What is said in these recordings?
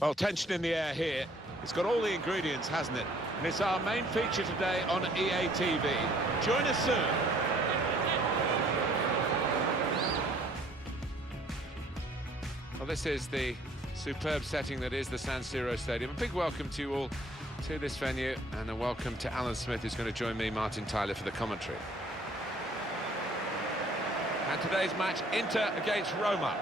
Well, tension in the air here. It's got all the ingredients, hasn't it? And it's our main feature today on EA TV. Join us soon. Well, this is the superb setting that is the San Siro Stadium. A big welcome to you all to this venue, and a welcome to Alan Smith, who's going to join me, Martin Tyler, for the commentary. And today's match, Inter against Roma.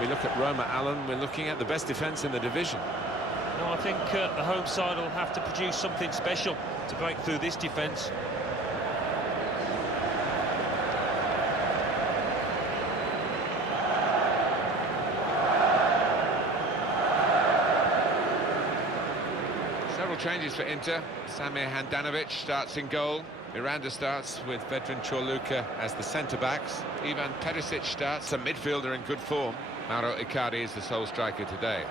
We look at Roma, Alan, we're looking at the best defence in the division. No, I think the home side will have to produce something special to break through this defence. Several changes for Inter. Samir Handanovic starts in goal. Mirande starts with veteran Chorluka as the centre-backs. Ivan Perisic starts, a midfielder in good form. Mauro Icardi is the sole striker today.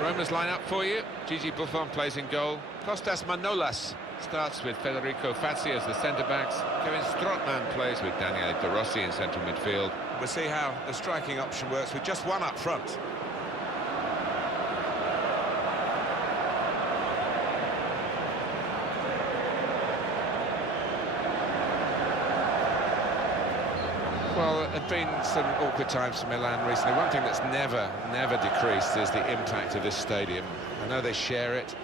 Roma's line-up for you. Gigi Buffon plays in goal. Kostas Manolas starts with Federico Fazzi as the centre-backs. Kevin Strootman plays with Daniele De Rossi in central midfield. We'll see how the striking option works with just one up front. Well, there have been some awkward times for Milan recently. One thing that's never decreased is the impact of this stadium. I know they share it,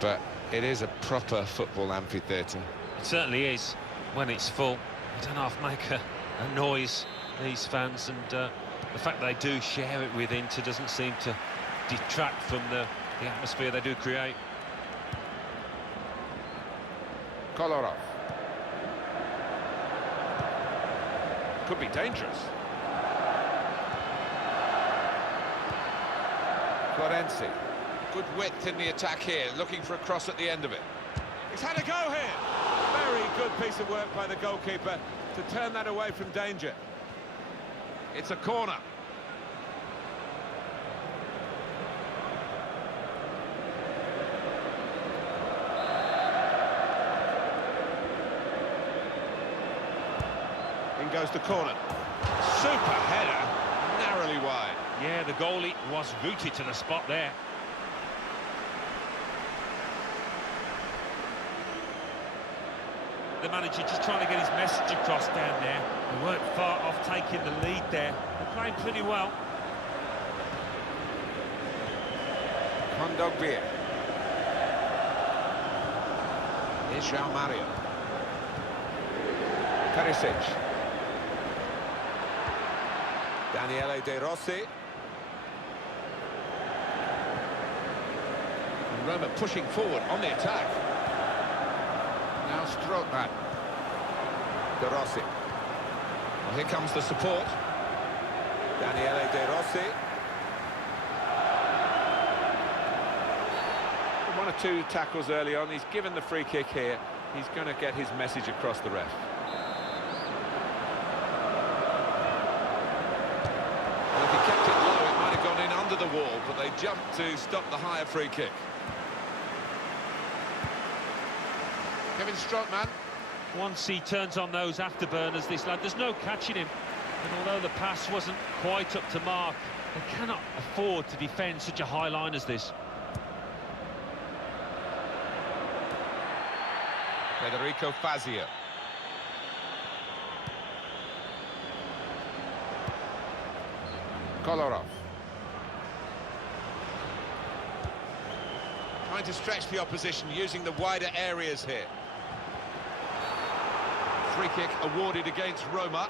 but it is a proper football amphitheatre. It certainly is. When it's full, they don't half make a noise, these fans, and the fact they do share it with Inter doesn't seem to detract from the atmosphere they do create. Kolarov. Could be dangerous. Florenzi. Good width in the attack here, looking for a cross at the end of it. He's had a go here. Very good piece of work by the goalkeeper to turn that away from danger. It's a corner. In goes the corner. Super header, narrowly wide. Yeah, the goalie was rooted to the spot there. The manager just trying to get his message across down there. They weren't far off taking the lead there. They're playing pretty well. Kondogbia. Here's João Mario. Perisic. Daniele De Rossi. And Roma pushing forward on the attack. Now Strootman. De Rossi. Well, here comes the support. Daniele De Rossi. One or two tackles early on. He's given the free kick here. He's going to get his message across the ref. Well, if he kept it low, it might have gone in under the wall, but they jumped to stop the higher free kick. Kevin Strootman. Once he turns on those afterburners, this lad, there's no catching him. And although the pass wasn't quite up to mark, they cannot afford to defend such a high line as this. Federico Fazio. Kolarov. Trying to stretch the opposition using the wider areas here. Free kick awarded against Roma.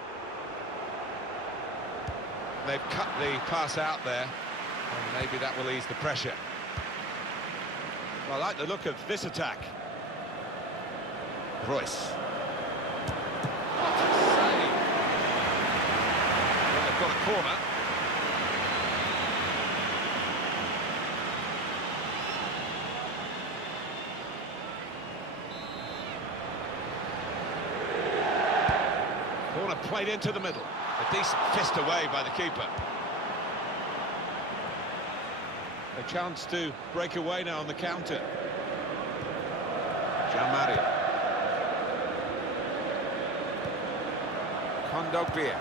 They've cut the pass out there, and maybe that will ease the pressure. Well, I like the look of this attack. Royce. What a save! got a corner. Corner played into the middle. A decent fist away by the keeper. A chance to break away now on the counter. Mario. Kondogbia.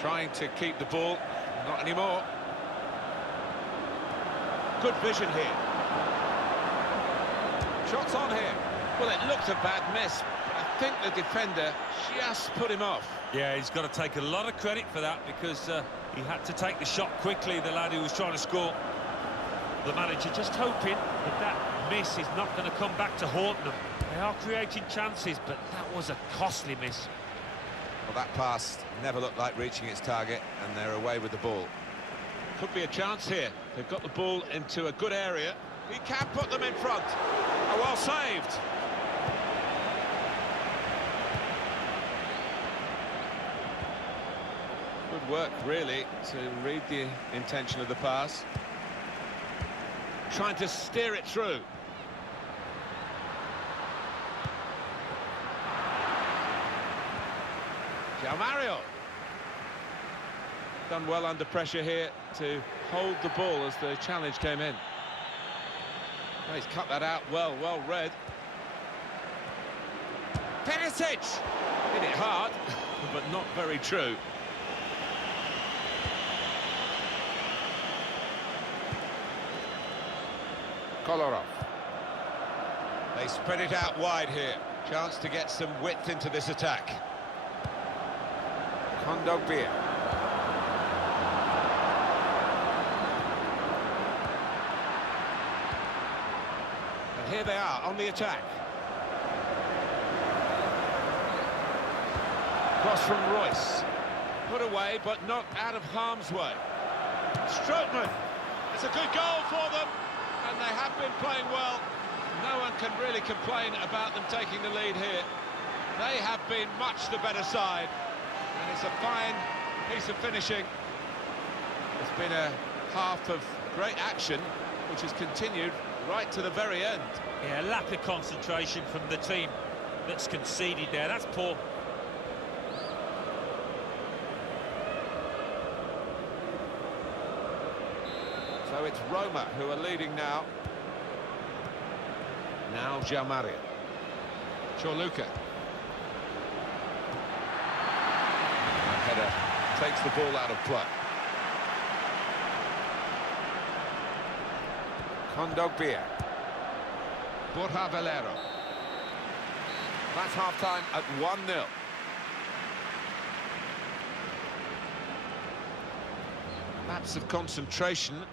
Trying to keep the ball, not anymore. Good vision here. Shots on here. Well, it looked a bad miss, but I think the defender just put him off. Yeah, he's got to take a lot of credit for that because he had to take the shot quickly, the lad who was trying to score. The manager just hoping that that miss is not going to come back to haunt them. They are creating chances, but that was a costly miss. Well, that pass never looked like reaching its target, and they're away with the ball. Could be a chance here. They've got the ball into a good area. He can put them in front. Oh, well saved. Good work, really, to read the intention of the pass. Trying to steer it through. Mario. Done well under pressure here to hold the ball as the challenge came in. Oh, he's cut that out well read. Perisic! Hit it hard, but not very true. Kolarov. They spread it out wide here. Chance to get some width into this attack. Kondogbia. And here they are on the attack. Cross from Royce. Put away, but not out of harm's way. Strootman. It's a good goal for them. And they have been playing well. No one can really complain about them taking the lead here. They have been much the better side. And it's a fine piece of finishing. It's been a half of great action, which has continued right to the very end. Yeah, lack of concentration from the team that's conceded there. That's poor. So it's Roma who are leading now. Now Mario. Chorluka. Header takes the ball out of play. Kondogbia. Borja Valero. That's half-time at 1-0. Lapse of concentration.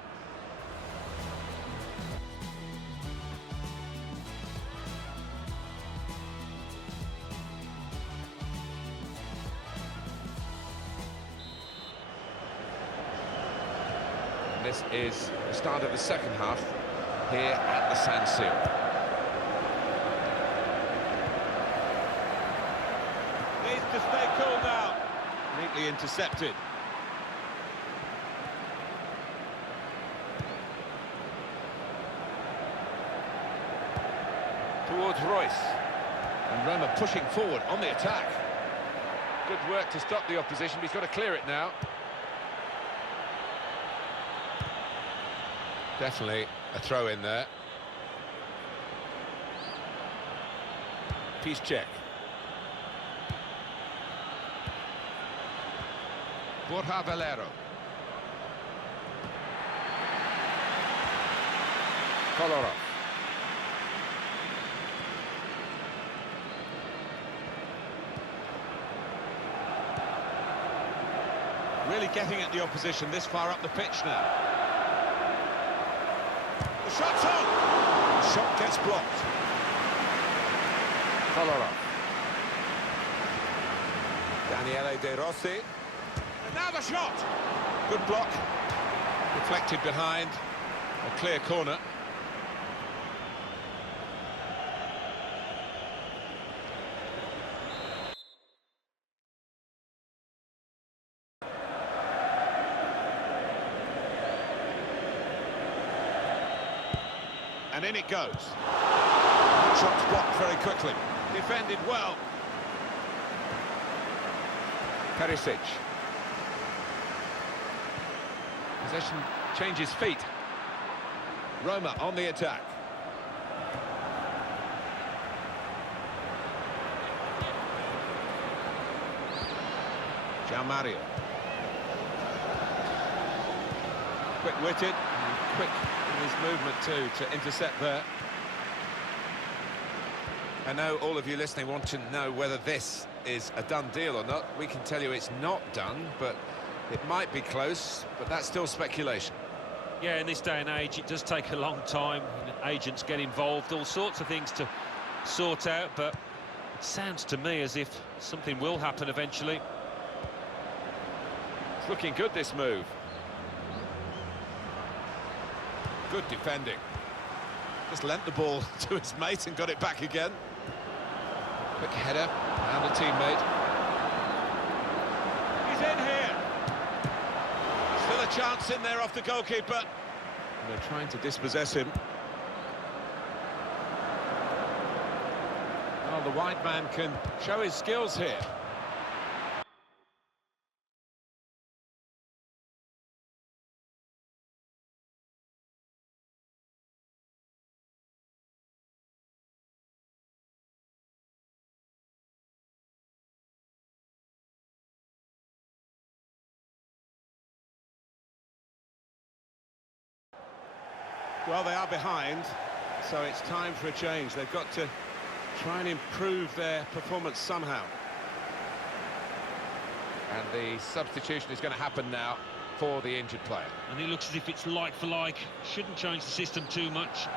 This is the start of the second half here at the San Siro. Needs to stay cool now. Neatly intercepted. Towards Royce. And Roma pushing forward on the attack. Good work to stop the opposition, but he's got to clear it now. Definitely a throw in there. Peace check. Borja Valero. Kolarov. Really getting at the opposition this far up the pitch now. The shot's on! The shot gets blocked. Kolarov. Daniele De Rossi. And now the shot! Good block. Deflected behind. A clear corner. and in it goes. Shot's blocked very quickly. Defended well. Perisic. Possession changes feet. Roma on the attack. Mario. Quick-witted and quick in his movement too to intercept there. I know all of you listening want to know whether this is a done deal or not. We can tell you it's not done, but it might be close, but that's still speculation. Yeah, in this day and age, it does take a long time. Agents get involved, all sorts of things to sort out, but it sounds to me as if something will happen eventually. It's looking good, this move. Good defending. Just lent the ball to his mate and got it back again. Quick header and a teammate. He's in here. Still a chance in there off the goalkeeper. And they're trying to dispossess him. Well, the wide man can show his skills here. Well, they are behind, so it's time for a change. They've got to try and improve their performance somehow. And the substitution is going to happen now for the injured player. And it looks as if it's like for like. Shouldn't change the system too much.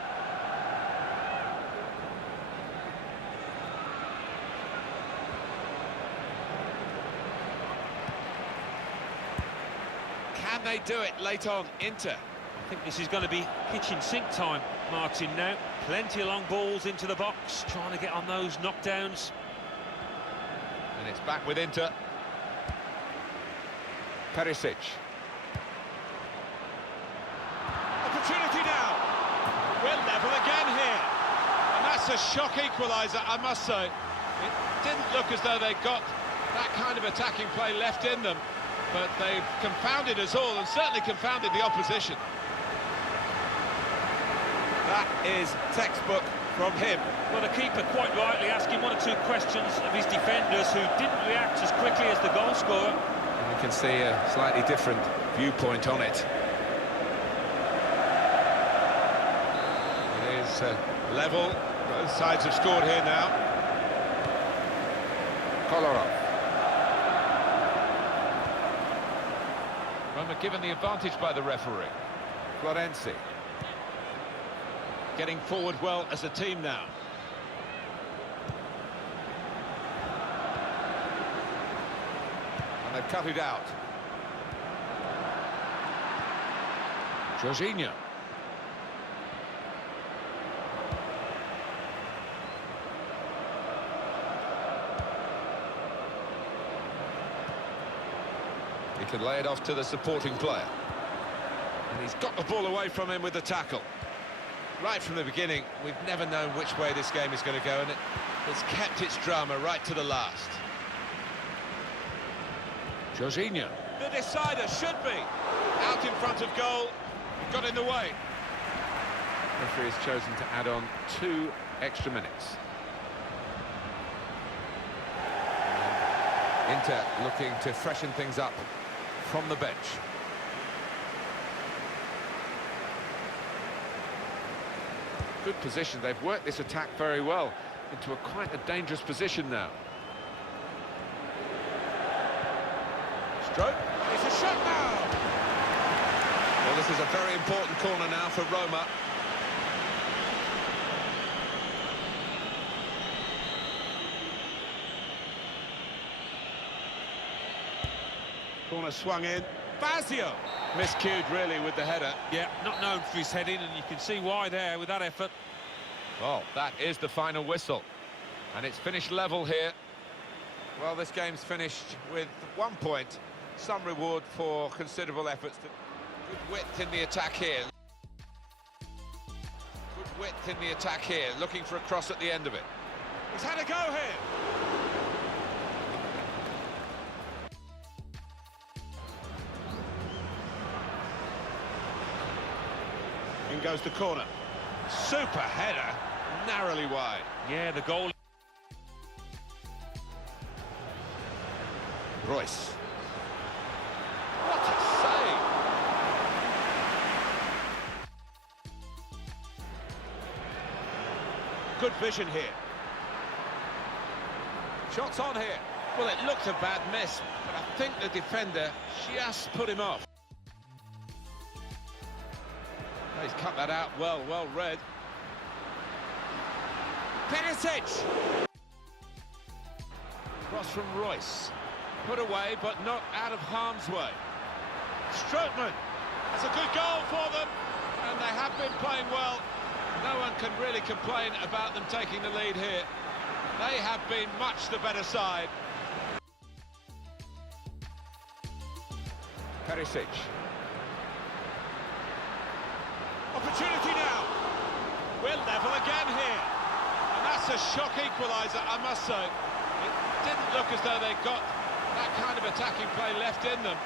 Can they do it late on? Inter. I think this is going to be kitchen sink time, Martin, now. Plenty of long balls into the box, trying to get on those knockdowns. And it's back with Inter. Perisic. Opportunity now. We're level again here. And that's a shock equaliser, I must say. It didn't look as though they got that kind of attacking play left in them, but they've confounded us all and certainly confounded the opposition. That is textbook from him. Well, the keeper quite rightly asking one or two questions of his defenders who didn't react as quickly as the goal scorer. And you can see a slightly different viewpoint on it. It is level. Both sides have scored here now. Kolarov. Roma given the advantage by the referee. Florenzi. Getting forward well as a team now. And they've cut it out. Jorginho. He can lay it off to the supporting player. And he's got the ball away from him with the tackle. Right from the beginning, we've never known which way this game is going to go, and it's kept its drama right to the last. Jorginho. The decider should be out in front of goal. Got in the way. The referee has chosen to add on 2 extra minutes. And Inter looking to freshen things up from the bench. Good position. They've worked this attack very well into quite a dangerous position now. Stroke. It's a shot now. Well, this is a very important corner now for Roma. Corner swung in. Fazio miscued really with the header. Yeah, not known for his heading, and you can see why there with that effort. Well, that is the final whistle, and it's finished level here. Well, this game's finished with 1 point. Some reward for considerable efforts. Good width in the attack here. Good width in the attack here, looking for a cross at the end of it. He's had a go here. In goes the corner. Super header, narrowly wide. Yeah, the goal. Royce. What a save! Good vision here. Shots on here. Well, it looked a bad miss, but I think the defender just put him off. He's cut that out well read. Perisic! Cross from Royce. Put away, but not out of harm's way. Strootman. That's a good goal for them, and they have been playing well. No one can really complain about them taking the lead here. They have been much the better side. Perisic. Opportunity now. We're level again here. And that's a shock equaliser, I must say. It didn't look as though they got that kind of attacking play left in them.